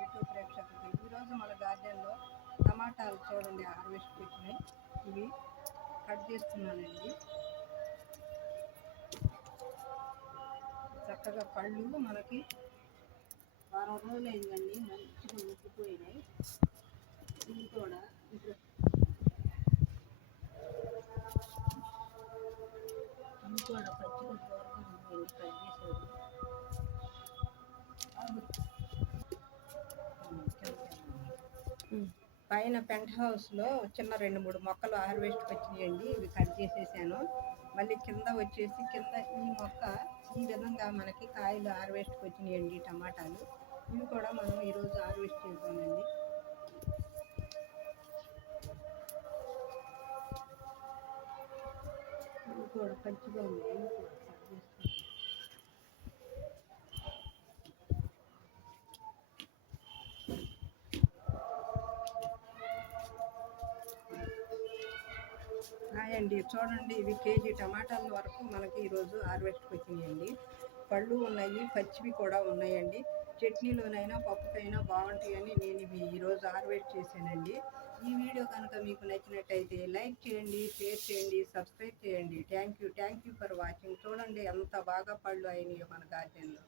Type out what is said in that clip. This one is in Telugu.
యూట్యూబ్ ప్రేక్షకులకి ఈరోజు మన గార్డెన్లో టమాటాలు చూడండి హార్వెస్ట్ పెట్టినాయి. ఇవి కట్ చేస్తున్నానండి. చక్కగా పళ్ళు మనకి వారం రోజులు అయిందండి, మంచిగా ఉప్పిపోయినాయి. ఇవి కూడా పచ్చిగా దూరంగా కట్ చేసేది. పైన పెంట్ హౌస్లో చిన్న 2-3 మొక్కలు హార్వెస్ట్కి వచ్చినాయండి. ఇవి కట్ చేసేసాను. మళ్ళీ కింద వచ్చేసి కింద ఈ మొక్క ఈ విధంగా మనకి కాయలు హార్వెస్ట్కి వచ్చినాయండి టమాటాలు. ఇవి కూడా మనం ఈరోజు హార్వెస్ట్ చేద్దామండి. ఇవి కూడా పచ్చిగా ఉన్నాయి. ఇవి కూడా కట్ చేస్తాను. అండి చూడండి, ఇవి కేజీ టమాటాల వరకు మనకి ఈరోజు హార్వెస్ట్కి వచ్చినాయండి. పళ్ళు ఉన్నాయి, పచ్చివి కూడా ఉన్నాయండి. చట్నీలోనైనా పప్పుకైనా బాగుంటాయని నేను ఇవి ఈరోజు హార్వెస్ట్ చేశానండి. ఈ వీడియో కనుక మీకు నచ్చినట్టయితే లైక్ చేయండి, షేర్ చేయండి, సబ్స్క్రైబ్ చేయండి. Thank you for watching. చూడండి ఎంత బాగా పళ్ళు అయినాయో మన గార్డెన్లో.